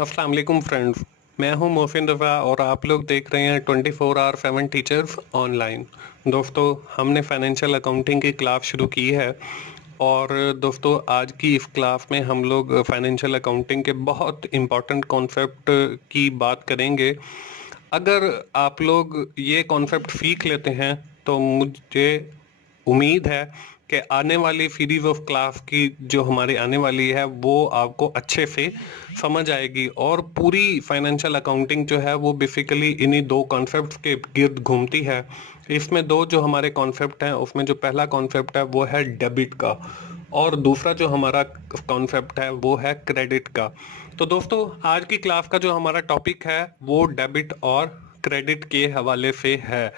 अस्सलाम वालेकुम फ्रेंड्स। मैं हूं मोहसिन रज़ा और आप लोग देख रहे हैं 24/7 टीचर्स ऑनलाइन। दोस्तों, हमने फाइनेंशियल अकाउंटिंग की क्लास शुरू की है और दोस्तों आज की इस क्लास में हम लोग फाइनेंशियल अकाउंटिंग के बहुत इम्पोर्टेंट कॉन्सेप्ट की बात करेंगे। अगर आप लोग ये कॉन्सेप्ट सीख लेते हैं तो मुझे उम्मीद है कि आने वाली सीरीज ऑफ क्लास की जो हमारी आने वाली है वो आपको अच्छे से समझ आएगी और पूरी फाइनेंशियल अकाउंटिंग जो है वो बेसिकली इन्हीं दो कॉन्सेप्ट्स के गिर्द घूमती है। इसमें दो जो हमारे कॉन्सेप्ट हैं उसमें जो पहला कॉन्सेप्ट है वो है डेबिट का और दूसरा जो हमारा कॉन्सेप्ट है वो है क्रेडिट का। तो दोस्तों आज की क्लास का जो हमारा टॉपिक है वो डेबिट और क्रेडिट के हवाले से है।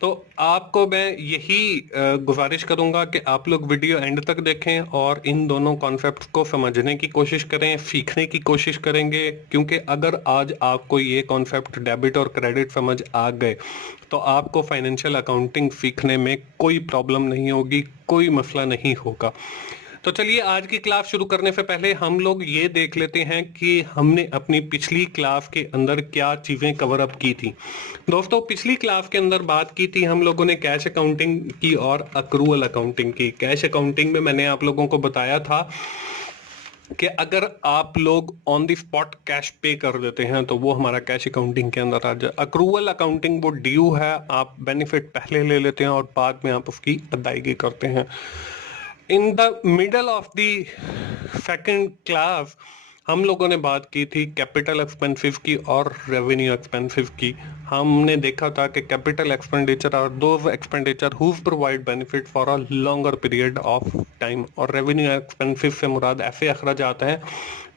तो आपको मैं यही गुजारिश करूंगा कि आप लोग वीडियो एंड तक देखें और इन दोनों कॉन्सेप्ट्स को समझने की कोशिश करें, सीखने की कोशिश करेंगे, क्योंकि अगर आज आपको ये कॉन्सेप्ट डेबिट और क्रेडिट समझ आ गए तो आपको फाइनेंशियल अकाउंटिंग सीखने में कोई प्रॉब्लम नहीं होगी, कोई मसला नहीं होगा। तो चलिए आज की क्लास शुरू करने से पहले हम लोग ये देख लेते हैं कि हमने अपनी पिछली क्लास के अंदर क्या चीजें कवर अप की थी। दोस्तों पिछली क्लास के अंदर बात की थी हम लोगों ने कैश अकाउंटिंग की और अक्रूवल अकाउंटिंग की। कैश अकाउंटिंग में मैंने आप लोगों को बताया था कि अगर आप लोग ऑन द स्पॉट कैश पे कर देते हैं तो वो हमारा कैश अकाउंटिंग के अंदर आ जाए। अक्रूवल अकाउंटिंग वो ड्यू है, आप बेनिफिट पहले ले लेते हैं और बाद में आप उसकी अदायगी करते हैं। In the middle of the second class हम लोगों ने बात की थी कैपिटल एक्सपेंसिव की और रेवेन्यू एक्सपेंसिव की। हमने देखा था कि कैपिटल एक्सपेंडिचर और those expenditure whose provide benefit for a longer period of time, और रेवेन्यू एक्सपेंसिव से मुराद ऐसे अखराज आते हैं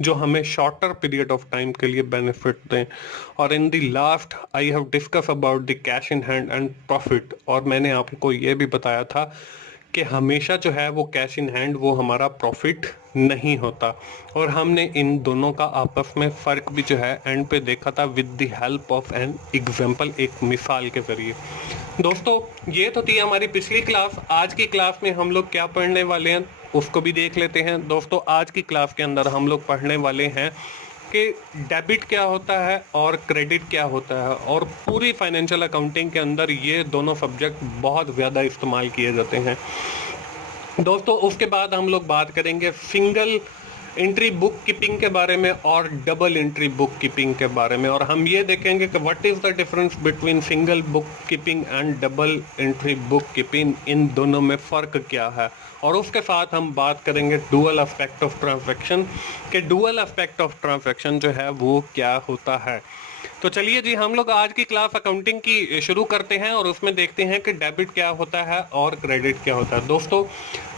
जो हमें शॉर्टर पीरियड ऑफ टाइम के लिए बेनिफिट दें। और in the last I have discuss about the cash in hand and profit, और मैंने आपको ये भी बताया था कि हमेशा जो है वो कैश इन हैंड वो हमारा प्रॉफिट नहीं होता, और हमने इन दोनों का आपस में फ़र्क भी जो है एंड पे देखा था with the help of an example, एक मिसाल के ज़रिए। दोस्तों ये तो थी हमारी पिछली क्लास। आज की क्लास में हम लोग क्या पढ़ने वाले हैं उसको भी देख लेते हैं। दोस्तों आज की क्लास के अंदर हम लोग पढ़ने वाले हैं कि डेबिट क्या होता है और क्रेडिट क्या होता है, और पूरी फाइनेंशियल अकाउंटिंग के अंदर ये दोनों सब्जेक्ट बहुत ज़्यादा इस्तेमाल किए जाते हैं। दोस्तों उसके बाद हम लोग बात करेंगे सिंगल एंट्री बुक कीपिंग के बारे में और डबल एंट्री बुक कीपिंग के बारे में, और हम ये देखेंगे कि what is the difference between single book keeping and double entry book keeping, इन दोनों में फ़र्क क्या है। और उसके साथ हम बात करेंगे डुअल एस्पेक्ट ऑफ ट्रांजैक्शन के डुअल एस्पेक्ट ऑफ ट्रांजैक्शन जो है वो क्या होता है। तो चलिए जी हम लोग आज की क्लास अकाउंटिंग की शुरू करते हैं और उसमें देखते हैं कि डेबिट क्या होता है और क्रेडिट क्या होता है। दोस्तों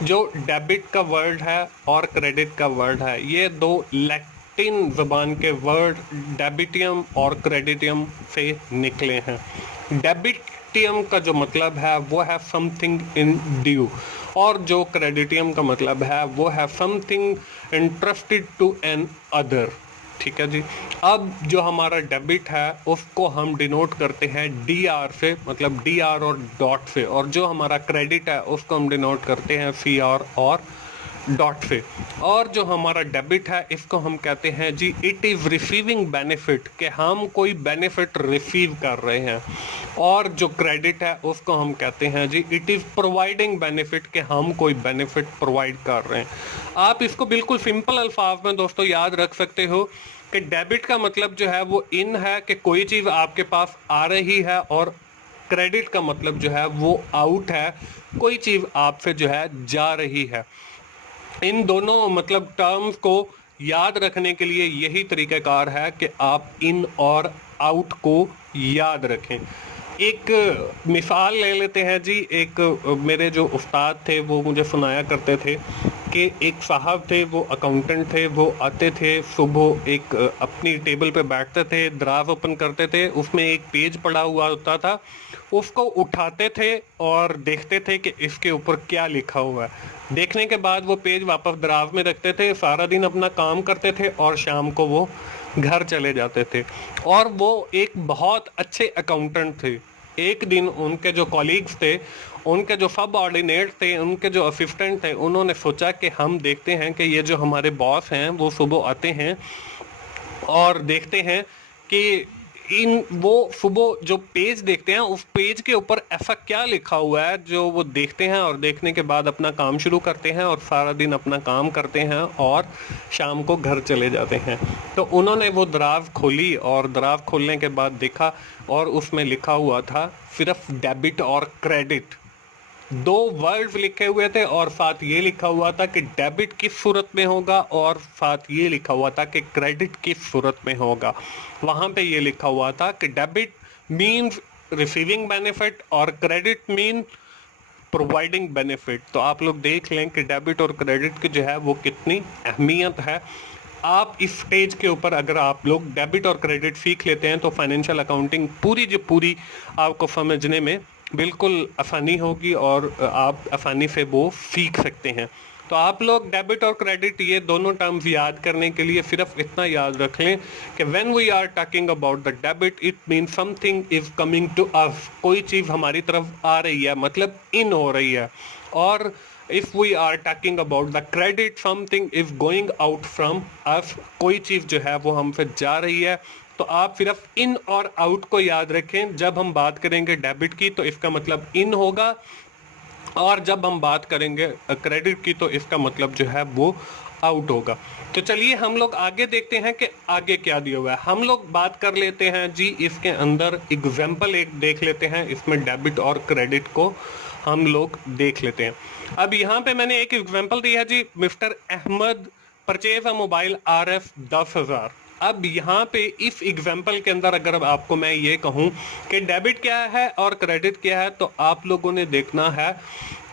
जो डेबिट का वर्ड है और क्रेडिट का वर्ड है ये दो लैटिन ज़बान के वर्ड डेबिटियम और क्रेडिटियम से निकले हैं। डेबिटियम का जो मतलब है वो है समथिंग इन ड्यू, और जो क्रेडिटियम का मतलब है वो है something interested to another. ठीक है जी। अब जो हमारा डेबिट है उसको हम डिनोट करते हैं डी आर से, मतलब डी आर और डॉट से, और जो हमारा क्रेडिट है उसको हम डिनोट करते हैं सी आर और डॉट से। और जो हमारा डेबिट है इसको हम कहते हैं जी इट इज़ रिसीविंग बेनिफिट, कि हम कोई बेनिफिट रिसीव कर रहे हैं। और जो क्रेडिट है उसको हम कहते हैं जी इट इज़ प्रोवाइडिंग बेनिफिट, कि हम कोई बेनिफिट प्रोवाइड कर रहे हैं। आप इसको बिल्कुल सिंपल अल्फाज में दोस्तों याद रख सकते हो कि डेबिट का मतलब जो है वो इन है कि कोई चीज़ आपके पास आ रही है, और क्रेडिट का मतलब जो है वो आउट है, कोई चीज़ आपसे जो है जा रही है। इन दोनों मतलब टर्म्स को याद रखने के लिए यही तरीक़ाकार है कि आप इन और आउट को याद रखें। एक मिसाल ले लेते हैं जी। एक मेरे जो उस्ताद थे वो मुझे सुनाया करते थे कि एक साहब थे, वो अकाउंटेंट थे, वो आते थे सुबह, एक अपनी टेबल पे बैठते थे, दराज ओपन करते थे, उसमें एक पेज पड़ा हुआ होता था, उसको उठाते थे और देखते थे कि इसके ऊपर क्या लिखा हुआ है। देखने के बाद वो पेज वापस दराज में रखते थे, सारा दिन अपना काम करते थे और शाम को वो घर चले जाते थे। और वो एक बहुत अच्छे अकाउंटेंट थे। एक दिन उनके जो कॉलीग्स थे, उनके जो सब ऑर्डिनेट थे, उनके जो असिस्टेंट थे, उन्होंने सोचा कि हम देखते हैं कि ये जो हमारे बॉस हैं वो सुबह आते हैं और देखते हैं कि इन वो सुबह जो पेज देखते हैं उस पेज के ऊपर ऐसा क्या लिखा हुआ है जो वो देखते हैं, और देखने के बाद अपना काम शुरू करते हैं और सारा दिन अपना काम करते हैं और शाम को घर चले जाते हैं। तो उन्होंने वो दराज खोली और दराज खोलने के बाद देखा और उसमें लिखा हुआ था सिर्फ डेबिट और क्रेडिट। दो वर्ड्स लिखे हुए थे और साथ ये लिखा हुआ था कि डेबिट किस सूरत में होगा और साथ ये लिखा हुआ था कि क्रेडिट किस सूरत में होगा। वहाँ पे ये लिखा हुआ था कि डेबिट मीन्स रिसीविंग बेनिफिट और क्रेडिट मीन प्रोवाइडिंग बेनिफिट। तो आप लोग देख लें कि डेबिट और क्रेडिट की जो है वो कितनी अहमियत है। आप इस स्टेज के ऊपर अगर आप लोग डेबिट और क्रेडिट सीख लेते हैं तो फाइनेंशियल अकाउंटिंग पूरी जो पूरी आपको समझने में बिल्कुल आसानी होगी और आप आसानी से वो सीख सकते हैं। तो आप लोग डेबिट और क्रेडिट ये दोनों टर्म्स याद करने के लिए सिर्फ इतना याद रख लें कि when we are talking about the debit it means something is coming to us, कोई चीज़ हमारी तरफ आ रही है, मतलब इन हो रही है। और if we are talking about the credit something is going out from us, कोई चीज़ जो है वो हमसे जा रही है। तो आप सिर्फ इन और आउट को याद रखें। जब हम बात करेंगे डेबिट की तो इसका मतलब इन होगा, और जब हम बात करेंगे क्रेडिट की तो इसका मतलब जो है वो आउट होगा। तो चलिए हम लोग आगे देखते हैं कि आगे क्या दिया हुआ है। हम लोग बात कर लेते हैं जी, इसके अंदर एग्जाम्पल एक देख लेते हैं, इसमें डेबिट और क्रेडिट को हम लोग देख लेते हैं। अब यहाँ पे मैंने एक एग्जाम्पल दिया है जी, mister Ahmed purchase a mobile RF 10,000। अब यहाँ पे इस एग्जाम्पल के अंदर अगर आपको मैं ये कहूँ कि डेबिट क्या है और क्रेडिट क्या है, तो आप लोगों ने देखना है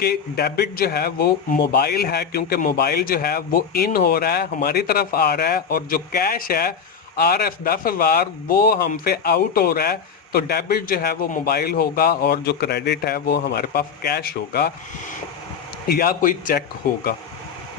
कि डेबिट जो है वो मोबाइल है, क्योंकि मोबाइल जो है वो इन हो रहा है, हमारी तरफ आ रहा है, और जो कैश है RF 10,000 वो हमसे आउट हो रहा है। तो डेबिट जो है वो मोबाइल होगा और जो क्रेडिट है वो हमारे पास कैश होगा या कोई चेक होगा।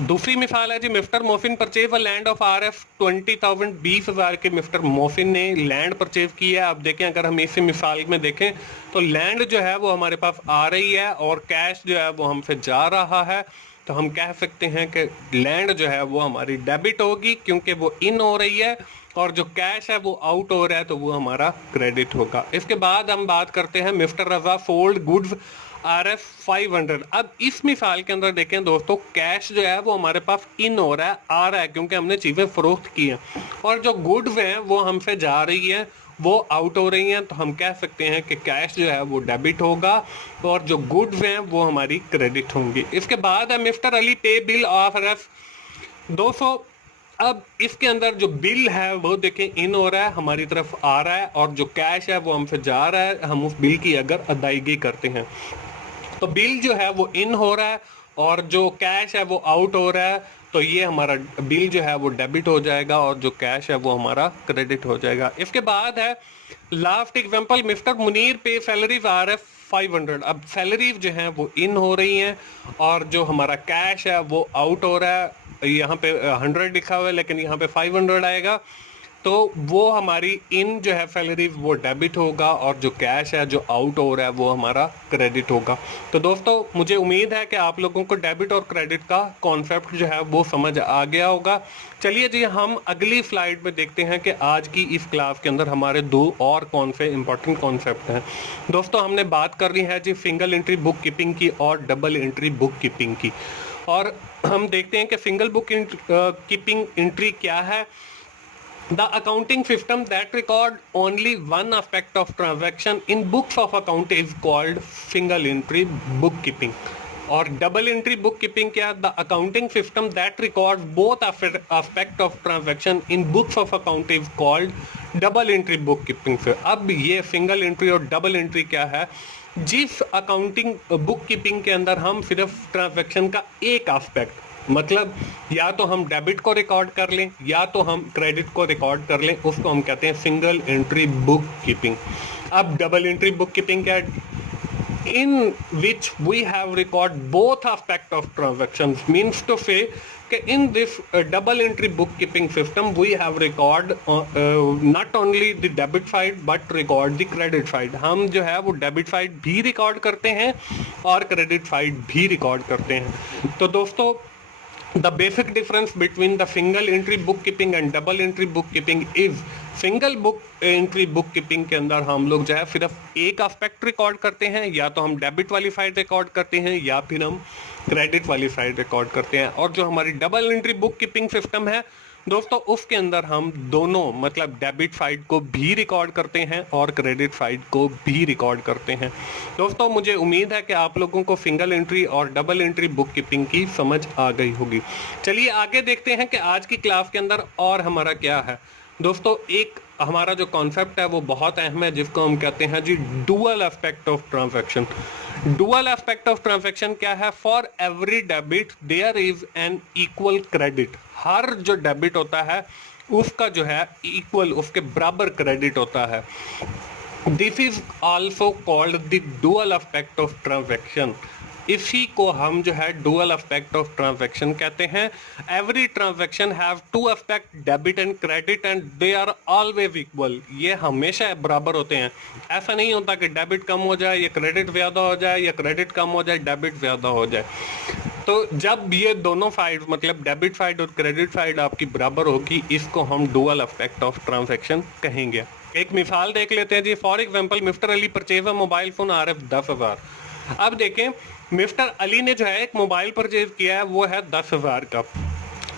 दूसरी मिसाल है जी, mister Mohsin purchase a land of RF 20,000, 20,000 के मिस्टर मोहसिन ने लैंड परचेज किया है। अब देखें, अगर हम इसी मिसाल में देखें तो लैंड जो है वो हमारे पास आ रही है और कैश जो है वो हमसे जा रहा है। तो हम कह सकते हैं कि लैंड जो है वो हमारी डेबिट होगी क्योंकि वो इन हो रही है, और जो कैश है वो आउट हो रहा है तो वो हमारा क्रेडिट होगा। इसके बाद हम बात करते हैं मिस्टर रजा सोल्ड गुड्स RF 500। अब इस मिसाल के अंदर देखें दोस्तों, कैश जो है वो हमारे पास इन हो रहा है, आ रहा है, क्योंकि हमने चीज़ें फरोख्त की हैं, और जो गुड्स हैं वो हमसे जा रही है, वो आउट हो रही हैं। तो हम कह सकते हैं कि कैश जो है वो डेबिट होगा और जो गुड्स हैं वो हमारी क्रेडिट होंगी। इसके बाद है मिस्टर अली पे बिल ऑफ RF 200। अब इसके अंदर जो बिल है वो देखें इन हो रहा है, हमारी तरफ आ रहा है, और जो कैश है वो हमसे जा रहा है, हम उस बिल की अगर अदायगी करते हैं। तो बिल जो है वो इन हो रहा है और जो कैश है वो आउट हो रहा है, तो ये हमारा बिल जो है वो डेबिट हो जाएगा और जो कैश है वो हमारा क्रेडिट हो जाएगा। इसके बाद है लास्ट एग्जांपल, मिस्टर मुनीर पे सैलरीज RF 500। अब सैलरीज जो हैं वो इन हो रही हैं और जो हमारा कैश है वो आउट हो रहा है। यहाँ पे 100 लिखा हुआ है लेकिन यहाँ पे 500 आएगा, तो वो हमारी इन जो है सैलरीज वो डेबिट होगा और जो कैश है जो आउट हो रहा है वो हमारा क्रेडिट होगा। तो दोस्तों मुझे उम्मीद है कि आप लोगों को डेबिट और क्रेडिट का कॉन्सेप्ट जो है वो समझ आ गया होगा। चलिए जी, हम अगली स्लाइड में देखते हैं कि आज की इस क्लास के अंदर हमारे दो और कौन से इंपॉर्टेंट कॉन्सेप्ट हैं। दोस्तों हमने बात करनी है जी सिंगल एंट्री बुक कीपिंग की और डबल एंट्री बुक कीपिंग की, और हम देखते हैं कि सिंगल बुक कीपिंग एंट्री क्या है। The accounting system that record only one aspect of transaction in books of account is called single entry bookkeeping. और double entry bookkeeping क्या? The accounting system that records both aspect of transaction in books of account is called double entry bookkeeping। से अब ये single entry और double entry क्या है? जिस accounting book keeping के अंदर हम सिर्फ ट्रांजैक्शन का एक एस्पेक्ट, मतलब या तो हम डेबिट को रिकॉर्ड कर लें या तो हम क्रेडिट को रिकॉर्ड कर लें, उसको हम कहते हैं सिंगल एंट्री बुक कीपिंग। अब डबल एंट्री बुक कीपिंग क्या है? in which we have record both aspect of transactions, means to say in this double entry bookkeeping system we have record not only the debit side but record the credit side। हम जो है वो debit side भी record करते हैं और credit side भी record करते हैं। तो दोस्तों The basic difference between the single entry bookkeeping and double entry bookkeeping is single book entry book keeping के अंदर हम लोग जो है सिर्फ एक एस्पेक्ट रिकॉर्ड करते हैं, या तो हम डेबिट वाली साइड रिकॉर्ड करते हैं या फिर हम क्रेडिट वाली साइड रिकॉर्ड करते हैं। और जो हमारी double entry book keeping system है दोस्तों, उसके अंदर हम दोनों मतलब डेबिट साइड को भी रिकॉर्ड करते हैं और क्रेडिट साइड को भी रिकॉर्ड करते हैं। दोस्तों मुझे उम्मीद है कि आप लोगों को सिंगल एंट्री और डबल एंट्री बुक कीपिंग की समझ आ गई होगी। चलिए आगे देखते हैं कि आज की क्लास के अंदर और हमारा क्या है। दोस्तों एक हमारा जो कॉन्सेप्ट है वो बहुत अहम है, जिसको हम कहते हैं जी dual aspect of transaction. Dual aspect of transaction क्या है? For every debit there is an equal credit. हर जो डेबिट होता है उसका जो है इक्वल, उसके बराबर क्रेडिट होता है। This is also called the dual aspect of transaction. इसी को हम जो है डुअल एस्पेक्ट ऑफ ट्रांजैक्शन कहते हैं। Every transaction have two aspect, debit and credit, and they are always equal. ये हमेशा बराबर होते हैं। ऐसा नहीं होता कि डेबिट कम हो जाए या क्रेडिट ज्यादा हो जाए, या क्रेडिट कम हो जाए डेबिट ज्यादा हो जाए। तो जब ये दोनों साइड मतलब डेबिट साइड और क्रेडिट साइड आपकी बराबर होगी, इसको हम डुअल एस्पेक्ट ऑफ ट्रांजैक्शन कहेंगे। एक मिसाल देख लेते हैं जी। For example mister Ali purchase a mobile phone RF 10,000। अब देखें मिस्टर अली ने जो है एक मोबाइल परचेज किया है, वो है 10,000 का।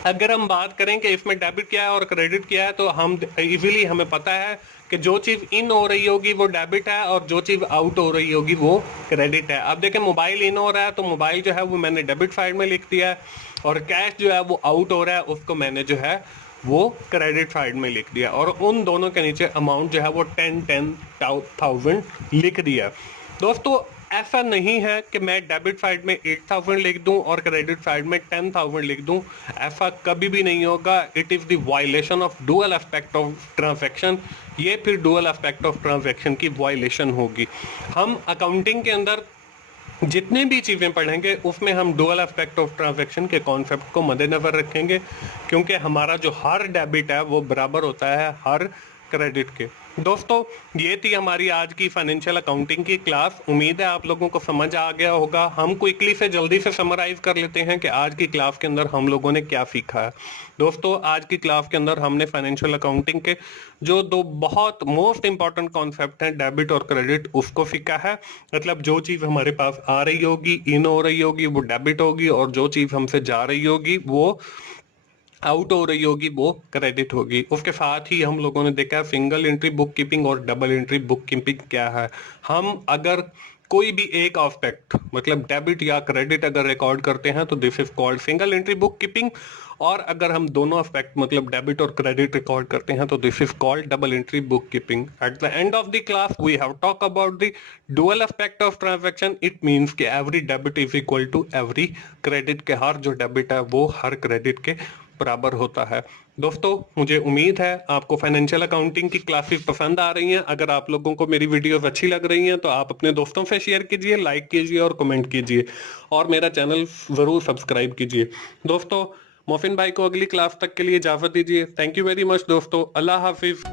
अगर हम बात करें कि इसमें डेबिट क्या है और क्रेडिट क्या है, तो हम इजीली हमें पता है कि जो चीज़ इन हो रही होगी वो डेबिट है और जो चीज़ आउट हो रही होगी वो क्रेडिट है। अब देखें मोबाइल इन हो रहा है तो मोबाइल जो है वो मैंने डेबिट साइड में लिख दिया है, और कैश जो है वो आउट हो रहा है उसको मैंने जो है वो क्रेडिट साइड में लिख दिया, और उन दोनों के नीचे अमाउंट जो है वो 10,000 लिख दिया। दोस्तों ऐसा नहीं है कि मैं डेबिट साइड में 8,000 लिख दूं और क्रेडिट साइड में 10,000 लिख दूं, ऐसा कभी भी नहीं होगा। It is the violation of dual aspect of transaction. ये फिर डुअल एस्पेक्ट ऑफ ट्रांजैक्शन की वायलेशन होगी। हम अकाउंटिंग के अंदर जितनी भी चीज़ें पढ़ेंगे उसमें हम डुअल एस्पेक्ट ऑफ ट्रांजैक्शन के कॉन्सेप्ट को मद्देनजर रखेंगे, क्योंकि हमारा जो हर डेबिट है वो बराबर होता है हर क्रेडिट के। दोस्तों ये थी हमारी आज की फाइनेंशियल अकाउंटिंग की क्लास। उम्मीद है आप लोगों को समझ आ गया होगा। हम क्विकली से जल्दी से समराइज कर लेते हैं कि आज की क्लास के अंदर हम लोगों ने क्या सीखा है। दोस्तों आज की क्लास के अंदर हमने फाइनेंशियल अकाउंटिंग के जो दो बहुत मोस्ट इंपॉर्टेंट कॉन्सेप्ट हैं डेबिट और क्रेडिट, उसको सीखा है। मतलब जो चीज़ हमारे पास आ रही होगी, इन हो रही होगी, वो डेबिट होगी, और जो चीज़ हमसे जा रही होगी वो आउट हो रही होगी वो क्रेडिट होगी। उसके साथ ही हम लोगों ने देखा सिंगल एंट्री बुक कीपिंग और डबल एंट्री बुक कीपिंग क्या है। हम अगर कोई भी एक एस्पेक्ट मतलब डेबिट या क्रेडिट अगर रिकॉर्ड करते हैं तो this is called single entry book keeping, और अगर हम दोनों एस्पेक्ट मतलब डेबिट और क्रेडिट रिकॉर्ड करते हैं तो this is called double entry book keeping. At the end of the class we have talk about the dual aspect of transaction. It means कि every debit is equal to every credit, के हर जो debit है वो हर credit के बराबर होता है। दोस्तों मुझे उम्मीद है आपको फाइनेंशियल अकाउंटिंग की क्लासेस पसंद आ रही हैं। अगर आप लोगों को मेरी वीडियोस अच्छी लग रही हैं तो आप अपने दोस्तों से शेयर कीजिए, लाइक कीजिए और कमेंट कीजिए, और मेरा चैनल जरूर सब्सक्राइब कीजिए। दोस्तों मोहसिन भाई को अगली क्लास तक के लिए इजाजत दीजिए। थैंक यू वेरी मच दोस्तों। अल्लाह हाफिज।